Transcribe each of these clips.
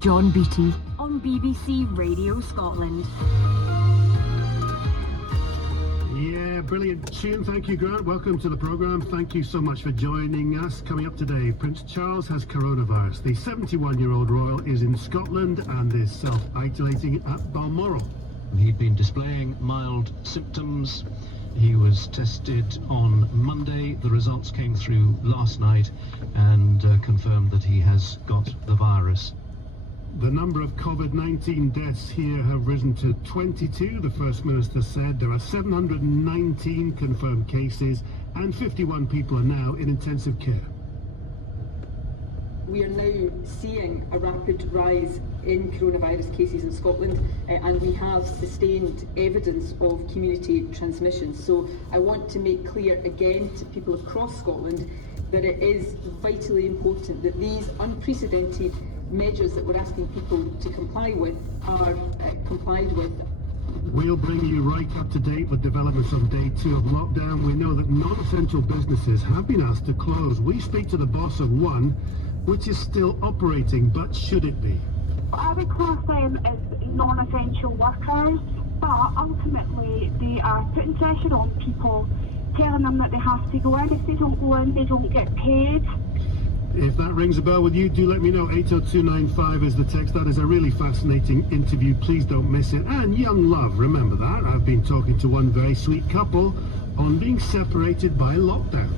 John Beattie on BBC Radio Scotland. Yeah, brilliant tune. Thank you, Grant. Welcome to the programme. Thank you so much for joining us. Coming up today, Prince Charles has coronavirus. The 71-year-old royal is in Scotland and is self-isolating at Balmoral. He'd been displaying mild symptoms. He was tested on Monday. The results came through last night and confirmed that he has got the virus. The number of COVID-19 deaths here have risen to 22. The First Minister said there are 719 confirmed cases and 51 people are now in intensive care. We are now seeing a rapid rise in coronavirus cases in Scotland, and we have sustained evidence of community transmission. So I want to make clear again to people across Scotland that it is vitally important that these unprecedented measures that we're asking people to comply with are complied with. We'll bring you right up to date with developments on day 2 of lockdown. We know that non-essential businesses have been asked to close. We speak to the boss of one, which is still operating, but should it be? I would class them as non-essential workers, but ultimately they are putting pressure on people, telling them that they have to go in. If they don't go in, they don't get paid. If that rings a bell with you, do let me know. 80295 is the text. That is a really fascinating interview. Please don't miss it. And young love, remember that. I've been talking to one very sweet couple on being separated by lockdown.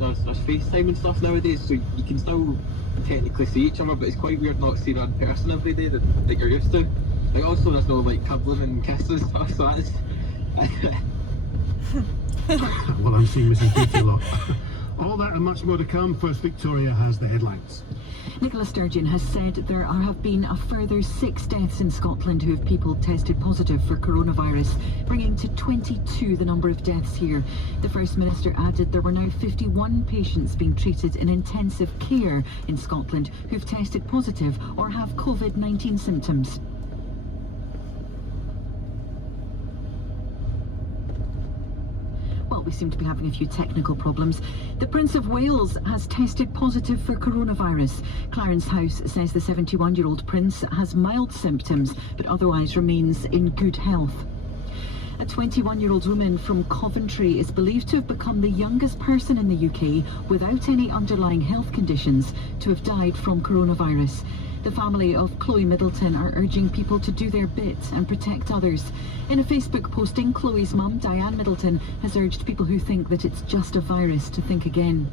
There's FaceTime and stuff nowadays, so you can still technically see each other, but it's quite weird not seeing her in person every day that you're used to. Like, also there's no like cuddling and kissing and stuff, so that's Well, I'm seeing Mrs. Beauty a lot. All that and much more to come. First, Victoria has the headlines. Nicola Sturgeon has said there have been a further 6 deaths in Scotland who have people tested positive for coronavirus, bringing to 22 the number of deaths here. The First Minister added there were now 51 patients being treated in intensive care in Scotland who've tested positive or have COVID-19 symptoms. Well, we seem to be having a few technical problems. The Prince of Wales has tested positive for coronavirus. Clarence House says the 71-year-old prince has mild symptoms, but otherwise remains in good health. A 21-year-old woman from Coventry is believed to have become the youngest person in the UK without any underlying health conditions to have died from coronavirus. The family of Chloe Middleton are urging people to do their bit and protect others. In a Facebook posting, Chloe's mum, Diane Middleton, has urged people who think that it's just a virus to think again.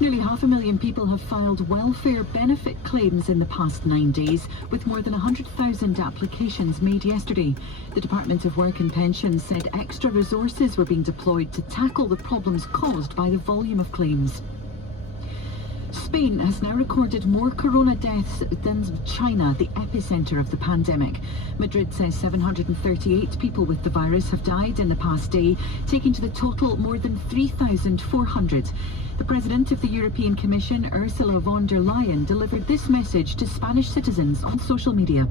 Nearly 500,000 people have filed welfare benefit claims in the past 9 days, with more than 100,000 applications made yesterday. The Department of Work and Pensions said extra resources were being deployed to tackle the problems caused by the volume of claims. Spain has now recorded more corona deaths than China, the epicenter of the pandemic. Madrid says 738 people with the virus have died in the past day, taking to the total more than 3,400. The President of the European Commission, Ursula von der Leyen, delivered this message to Spanish citizens on social media.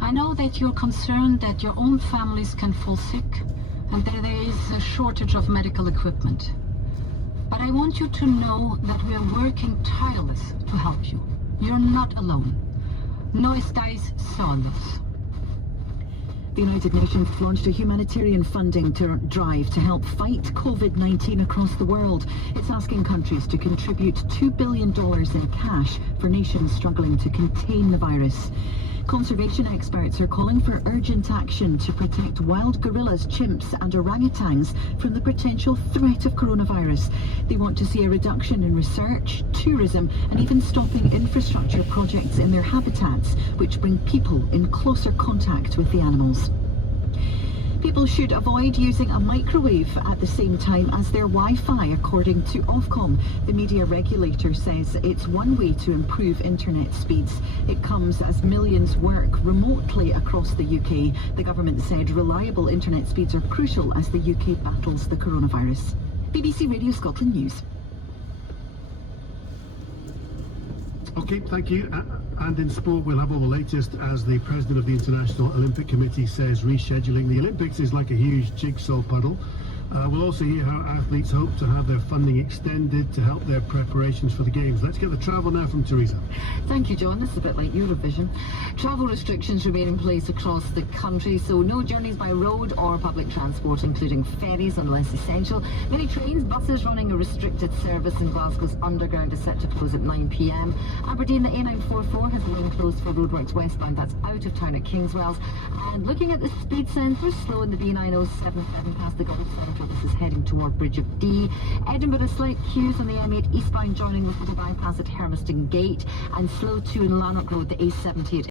I know that you're concerned that your own families can fall sick and that there is a shortage of medical equipment. But I want you to know that we are working tireless to help you. You're not alone. No estáis solos. The United Nations launched a humanitarian funding drive to help fight COVID-19 across the world. It's asking countries to contribute $2 billion in cash for nations struggling to contain the virus. Conservation experts are calling for urgent action to protect wild gorillas, chimps and orangutans from the potential threat of coronavirus. They want to see a reduction in research, tourism and even stopping infrastructure projects in their habitats, which bring people in closer contact with the animals. People should avoid using a microwave at the same time as their Wi-Fi, according to Ofcom. The media regulator says it's one way to improve internet speeds. It comes as millions work remotely across the UK. The government said reliable internet speeds are crucial as the UK battles the coronavirus. BBC Radio Scotland News. Okay, thank you. And in sport, we'll have all the latest as the president of the International Olympic Committee says rescheduling the Olympics is like a huge jigsaw puzzle. We'll also hear how athletes hope to have their funding extended to help their preparations for the Games. Let's get the travel now from Teresa. Thank you, John. This is a bit like Eurovision. Travel restrictions remain in place across the country, so no journeys by road or public transport, including ferries unless essential. Many trains, buses running a restricted service in Glasgow's Underground is set to close at 9 p.m. Aberdeen, the A944 has been closed for roadworks westbound. That's out of town at Kingswells. And looking at the speed sensors, slow in the B9077 past the Golf Central. This is heading toward Bridge of Dee. Edinburgh, slight queues on the M8 eastbound joining the bypass at Hermiston Gate, and slow too in Lanark Road, the A70 at